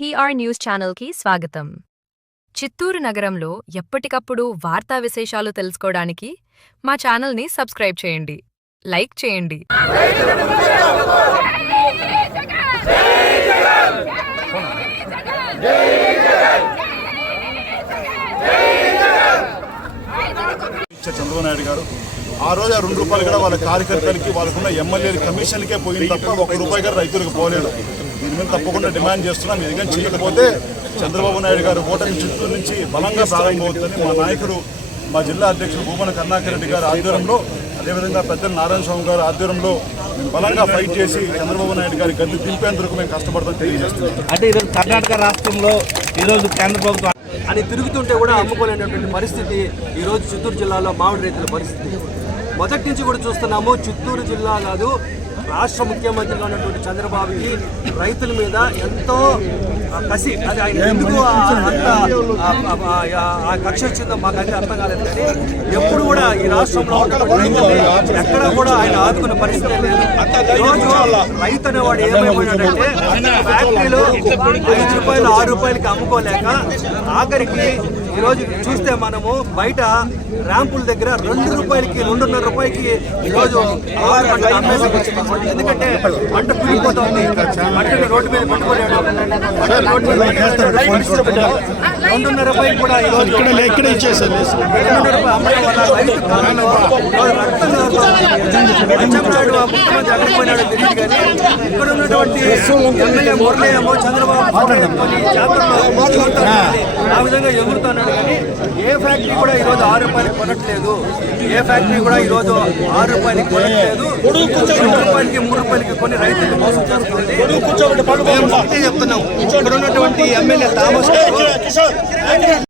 PR news ఛానల్కి స్వాగతం. చిత్తూరు నగరంలో ఎప్పటికప్పుడు వార్తా విశేషాలు తెలుసుకోవడానికి మా ఛానల్ని సబ్స్క్రైబ్ చేయండి, లైక్ చేయండి. చంద్రబాబు నాయుడు గారు ఆ రోజు ఆ ₹2 కూడా వాళ్ళ కార్యకర్తలకి వాళ్ళకున్న ఎమ్మెల్యేల కమిషన్లకే పోయింది తప్ప ₹1 కూడా రైతులకు పోలేదు. దీని మీద తప్పకుండా డిమాండ్ చేస్తున్నాం. ఎందుకంటే చేయకపోతే చంద్రబాబు నాయుడు గారు ఓటమి చిత్తూరు నుంచి బలంగా ప్రారంభమవుతుందని మా నాయకుడు, మా జిల్లా అధ్యక్షుడు భూమన కరుణాకర్ రెడ్డి గారి ఆధ్వర్యంలో, అదేవిధంగా పెద్దలు నారాయణ స్వామి గారి ఆధ్వర్యంలో బలంగా ఫైట్ చేసి చంద్రబాబు నాయుడు గారి గద్దె దింపేందుకు మేము కష్టపడతాం తెలియజేస్తున్నాం. అంటే ఈరోజు కర్ణాటక రాష్ట్రంలో ఈరోజు కేంద్ర ప్రభుత్వం అని తిరుగుతుంటే కూడా అమ్ముకోలేనటువంటి పరిస్థితి ఈరోజు చిత్తూరు జిల్లాలో మామిడి రైతుల పరిస్థితి. మొదటి నుంచి కూడా చూస్తున్నాము. చిత్తూరు జిల్లా కాదు, రాష్ట్ర ముఖ్యమంత్రిగా ఉన్నటువంటి చంద్రబాబుకి రైతుల మీద ఎంతో కసి, అది ఆయన ఎందుకు అంత కక్ష వచ్చిందో మాకు అది అర్థం కాలేదు. కానీ ఎప్పుడు కూడా ఈ రాష్ట్రంలో ఎక్కడా కూడా ఆయన ఆదుకునే పరిస్థితి లేదు. ఈరోజు రైతు అనేవాడు ఏమైపోయినాడంటే ఫ్యాక్టరీలో ₹5, ₹6కి అమ్ముకోలేక ఆఖరికి ఈరోజు చూస్తే మనము బయట ర్యాంపుల దగ్గర ₹2, ₹2.5 ఈరోజు ఎందుకంటే పంట కులిపోతుంది. పంటని రోడ్డు మీద పట్టుకోలేడు. ₹2.5 కూడా ఈరోజు ₹2 అమ్మడం వల్ల రైతు కాలంలో రక్తం ముఖ్యమంత్రి అగ్గిపోయినాడో తెలియదు. కానీ ఇక్కడ ఉన్నటువంటి ఎమ్మెల్యే మురళి ఏమో చంద్రబాబు జాతరలో ఆ విధంగా ఎగురుతున్నాడు. కానీ ఏ ఫ్యాక్టరీ కూడా ఈరోజు ₹6 కొనట్లేదు. ఏ ఫ్యాక్టరీ కూడా ఈరోజు ₹6 కొనట్లేదు. ₹2, ₹3 కొన్ని రైతులు మోసం చేస్తుంది. మేము చెప్తున్నాం. ఇక్కడ ఉన్నటువంటి ఎమ్మెల్యే థామస్